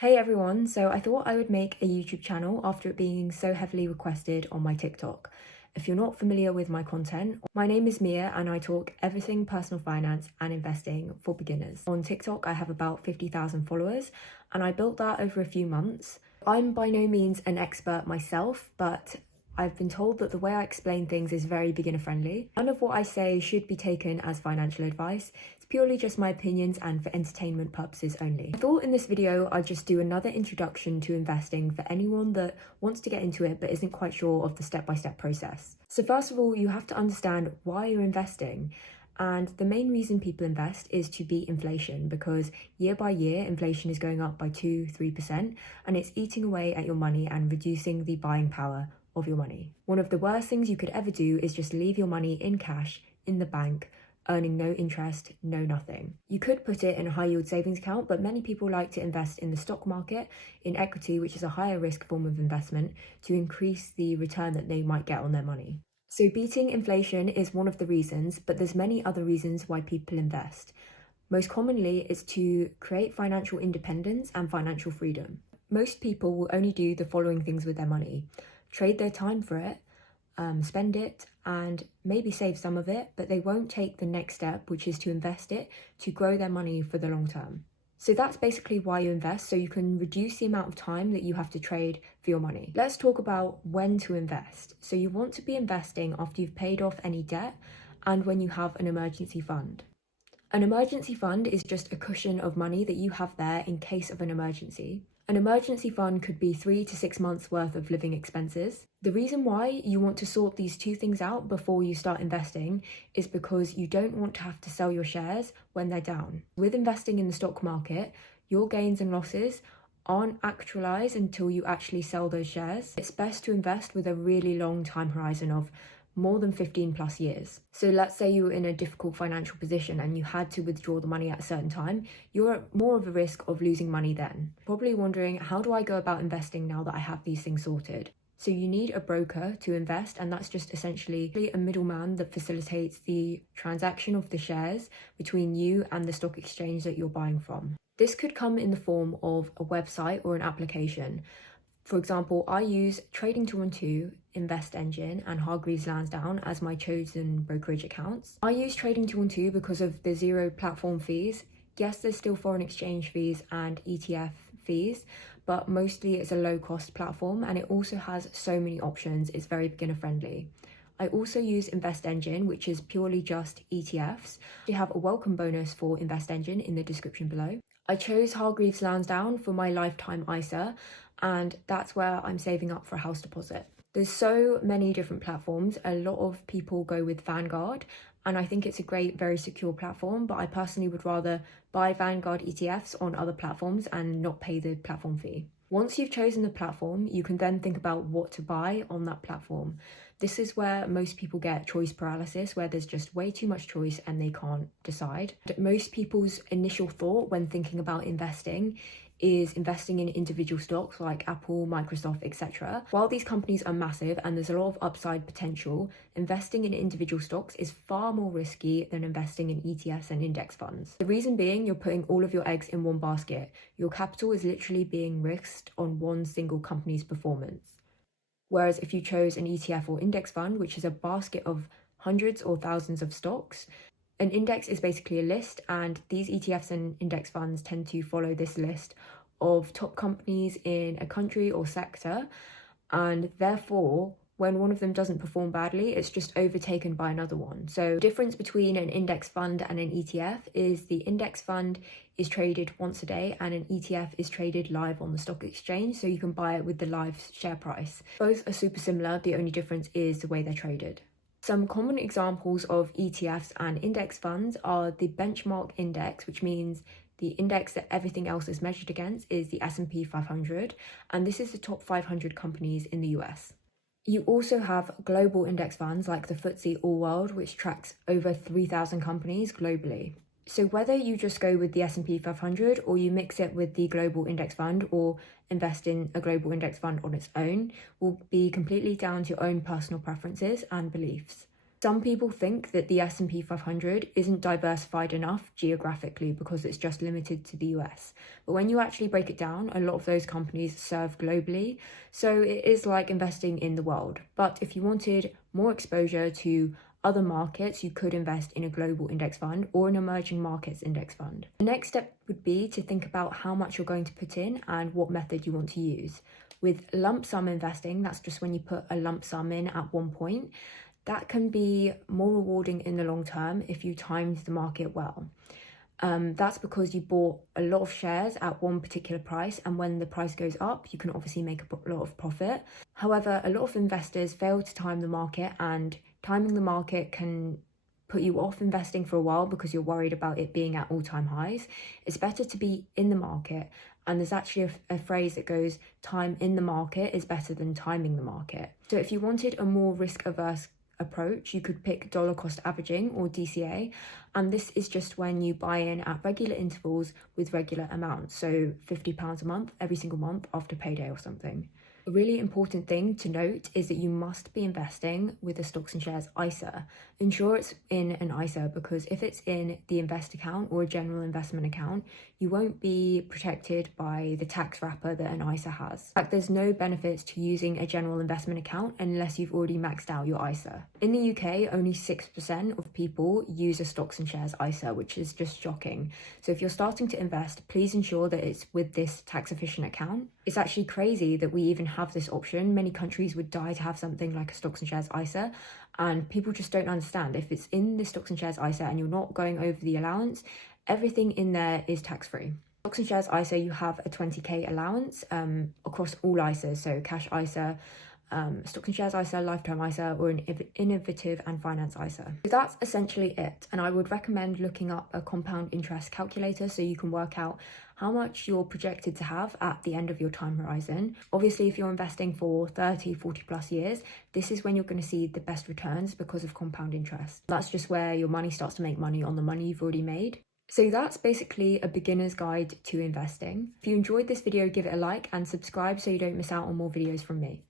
Hey everyone, so I thought I would make a YouTube channel after it being so heavily requested on my TikTok. If you're not familiar with my content, my name is Mia and I talk everything personal finance and investing for beginners. On TikTok, I have about 50,000 followers and I built that over a few months. I'm by no means an expert myself, but I've been told that the way I explain things is very beginner friendly. None of what I say should be taken as financial advice. It's purely just my opinions and for entertainment purposes only. I thought in this video I'd just do another introduction to investing for anyone that wants to get into it but isn't quite sure of the step-by-step process. So first of all, you have to understand why you're investing. And the main reason people invest is to beat inflation, because year by year, inflation is going up by 2-3%, and it's eating away at your money and reducing the buying power of your money. One of the worst things you could ever do is just leave your money in cash in the bank, earning no interest, no nothing. You could put it in a high yield savings account, but many people like to invest in the stock market, in equity, which is a higher risk form of investment, to increase the return that they might get on their money. So beating inflation is one of the reasons, but there's many other reasons why people invest. Most commonly, it's to create financial independence and financial freedom. Most people will only do the following things with their money: trade their time for it, spend it, and maybe save some of it, but they won't take the next step, which is to invest it to grow their money for the long term. So that's basically why you invest, so you can reduce the amount of time that you have to trade for your money. Let's talk about when to invest. So you want to be investing after you've paid off any debt and when you have an emergency fund. An emergency fund is just a cushion of money that you have there in case of an emergency. An emergency fund could be 3 to 6 months worth of living expenses. The reason why you want to sort these two things out before you start investing is because you don't want to have to sell your shares when they're down. With investing in the stock market, your gains and losses aren't actualized until you actually sell those shares. It's best to invest with a really long time horizon of more than 15 plus years. So let's say you were in a difficult financial position and you had to withdraw the money at a certain time, you're at more of a risk of losing money then. Probably wondering, how do I go about investing now that I have these things sorted? So you need a broker to invest, and that's just essentially a middleman that facilitates the transaction of the shares between you and the stock exchange that you're buying from. This could come in the form of a website or an application. For example, I use Trading 212, Invest Engine, and Hargreaves Lansdown as my chosen brokerage accounts. I use Trading 212 because of the zero platform fees. Yes, there's still foreign exchange fees and ETF fees, but mostly it's a low-cost platform, and it also has so many options. It's very beginner-friendly. I also use Invest Engine, which is purely just ETFs. We have a welcome bonus for Invest Engine in the description below. I chose Hargreaves Lansdown for my lifetime ISA, and that's where I'm saving up for a house deposit. There's so many different platforms. A lot of people go with Vanguard, and I think it's a great, very secure platform, but I personally would rather buy Vanguard ETFs on other platforms and not pay the platform fee. Once you've chosen the platform, you can then think about what to buy on that platform. This is where most people get choice paralysis, where there's just way too much choice and they can't decide. Most people's initial thought when thinking about investing is investing in individual stocks like Apple, Microsoft, etc. While these companies are massive and there's a lot of upside potential, investing in individual stocks is far more risky than investing in ETFs and index funds. The reason being, you're putting all of your eggs in one basket. Your capital is literally being risked on one single company's performance. Whereas if you chose an ETF or index fund, which is a basket of hundreds or thousands of stocks, an index is basically a list, and these ETFs and index funds tend to follow this list of top companies in a country or sector, and therefore when one of them doesn't perform badly, it's just overtaken by another one. So the difference between an index fund and an ETF is the index fund is traded once a day and an ETF is traded live on the stock exchange, so you can buy it with the live share price. Both are super similar, the only difference is the way they're traded. Some common examples of ETFs and index funds are the benchmark index, which means the index that everything else is measured against is the S&P 500, and this is the top 500 companies in the US. You also have global index funds like the FTSE All World, which tracks over 3,000 companies globally. So whether you just go with the S&P 500 or you mix it with the global index fund or invest in a global index fund on its own will be completely down to your own personal preferences and beliefs. Some people think that the S&P 500 isn't diversified enough geographically because it's just limited to the US. But when you actually break it down, a lot of those companies serve globally. So it is like investing in the world. But if you wanted more exposure to other markets, you could invest in a global index fund or an emerging markets index fund. The next step would be to think about how much you're going to put in and what method you want to use. With lump sum investing, that's just when you put a lump sum in at one point. That can be more rewarding in the long term if you timed the market well. That's because you bought a lot of shares at one particular price, and when the price goes up, you can obviously make a lot of profit. However, a lot of investors fail to time the market, and timing the market can put you off investing for a while because you're worried about it being at all-time highs. It's better to be in the market, and there's actually a phrase that goes, time in the market is better than timing the market. So if you wanted a more risk-averse approach, you could pick dollar cost averaging, or DCA, and this is just when you buy in at regular intervals with regular amounts, so £50 a month every single month after payday or something. A really important thing to note is that you must be investing with a stocks and shares ISA. Ensure it's in an ISA, because if it's in the invest account or a general investment account, you won't be protected by the tax wrapper that an ISA has. In fact, there's no benefits to using a general investment account unless you've already maxed out your ISA. In the UK, only 6% of people use a stocks and shares ISA, which is just shocking. So if you're starting to invest, please ensure that it's with this tax efficient account. It's actually crazy that we even have this option. Many countries would die to have something like a stocks and shares ISA, and people just don't understand. If it's in the stocks and shares ISA and you're not going over the allowance, everything in there is tax-free. Stocks and shares ISA, you have a 20k allowance across all ISAs, so cash ISA, stocks and shares ISA, lifetime ISA, or an innovative and finance ISA. So that's essentially it, and I would recommend looking up a compound interest calculator so you can work out how much you're projected to have at the end of your time horizon. Obviously, if you're investing for 30, 40 plus years, this is when you're going to see the best returns because of compound interest. That's just where your money starts to make money on the money you've already made. So that's basically a beginner's guide to investing. If you enjoyed this video, give it a like and subscribe so you don't miss out on more videos from me.